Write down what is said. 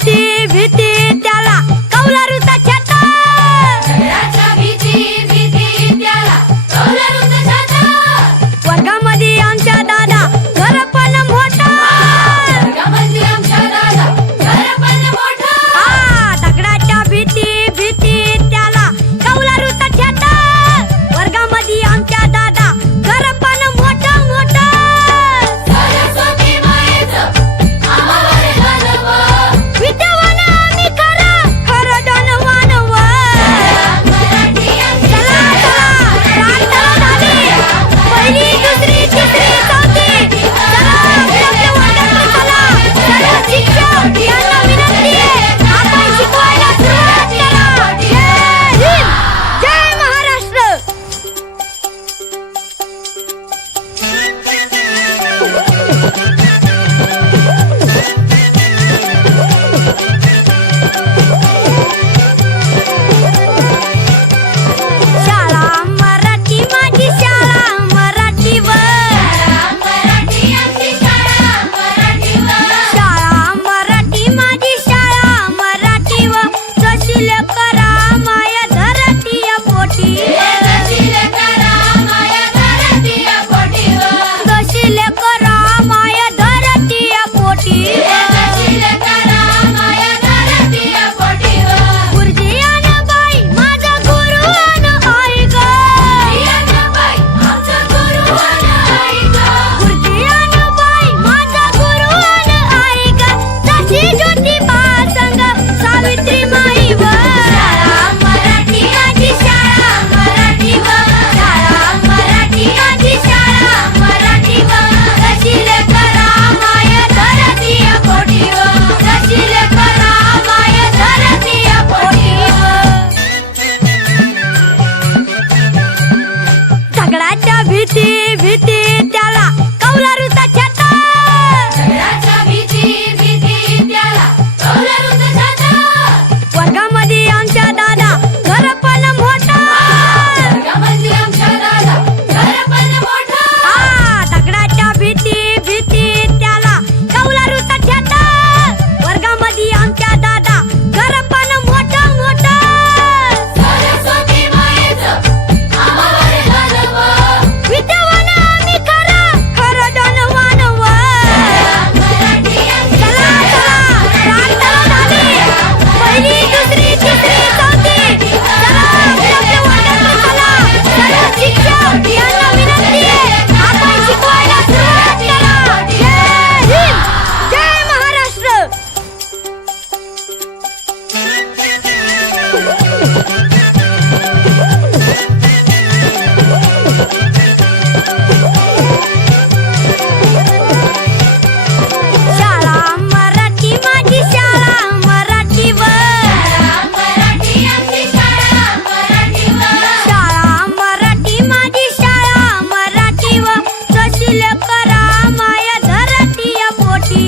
भीती भीती त्याला कौलारूचा छाता. घराच्या भीती भीती त्याला कौलारूचा छाता. वर्गामध्ये आमच्या दादा घर पण मोठा. वर्गामध्ये आमच्या दादा घर पण मोठा. दगडाच्या भीती भीती त्याला कौलारूचा छाता. वर्गामध्ये आमच्या दादा घर पण मोठा मोठा. सरस्वती मायेचं आम्हावर गाणं. विद्यावान आम्ही खरं खरं धनवान व. मराठी चला चला प्रार्थना झाली. पहिली दुसरी तिसरी चौथी. चला आपल्या वर्गात चला. सर्व शिक्षक यांना विनंती आहे, आपण शिकवायला सुरुवात करा. जय हिंद, जय महाराष्ट्र. शाळा मराठी माझी शाळा मराठीवर. मराठी आमची शाळा मराठीवर. शाळा मराठी माझी शाळा मराठीवर. जशील करा माया धरतीय पोटी. जशील करा माया धरतीय पोटीवर. जशील करा माया धरतीय पोटी. जशील करा माया धरतीय पोटीवर. गुरुजी अन बाई माझा गुरु अन आई ग. बाई आमचा गुरु आणि आई गं. गुरुजी अन बाई माझा गुरु अन आई ग. जशी ज्योतिबा संग सावित्री माई व. शाळा मराठी माझी शाळा मराठीवर. शाळा मराठी माझी शाळा मराठीवर. जशील करा माया धरतीय पोटीवर. जशील करा माया धरतीय पोटीवर. दगडाच्या भीती भीती त्याला कौलारूचा छाता. घराच्या भीती भीती त्याला कौलारूचा छाता. वर्गामध्ये आमच्या दादा घर पण मोठा. वर्गामध्ये आमच्या दादा घर पण मोठा. दगडाच्या भीती भीती त्याला कौलारूचा छाता. वर्गामध्ये आमच्या दादा घर पण मोठा मोठा. सरस्वती मायेचं आम्हावर गाणं. विद्यावान आम्ही खरं खरं धनवान व. मराठी चला चला प्रार्थना झाली. पहिली दुसरी तिसरी चौथी. चला आपल्या वर्गात चला. सर्व शिक्षक यांना विनंती आहे, आपण शिकवायला सुरुवात करा. जय हिंद, जय महाराष्ट्र. शाळा मराठी माझी शाळा मराठीवर. मराठी आमची शाळा मराठीवर. शाळा मराठी माझी शाळा मराठीवर. जशील करा माया धरतीय पोटी.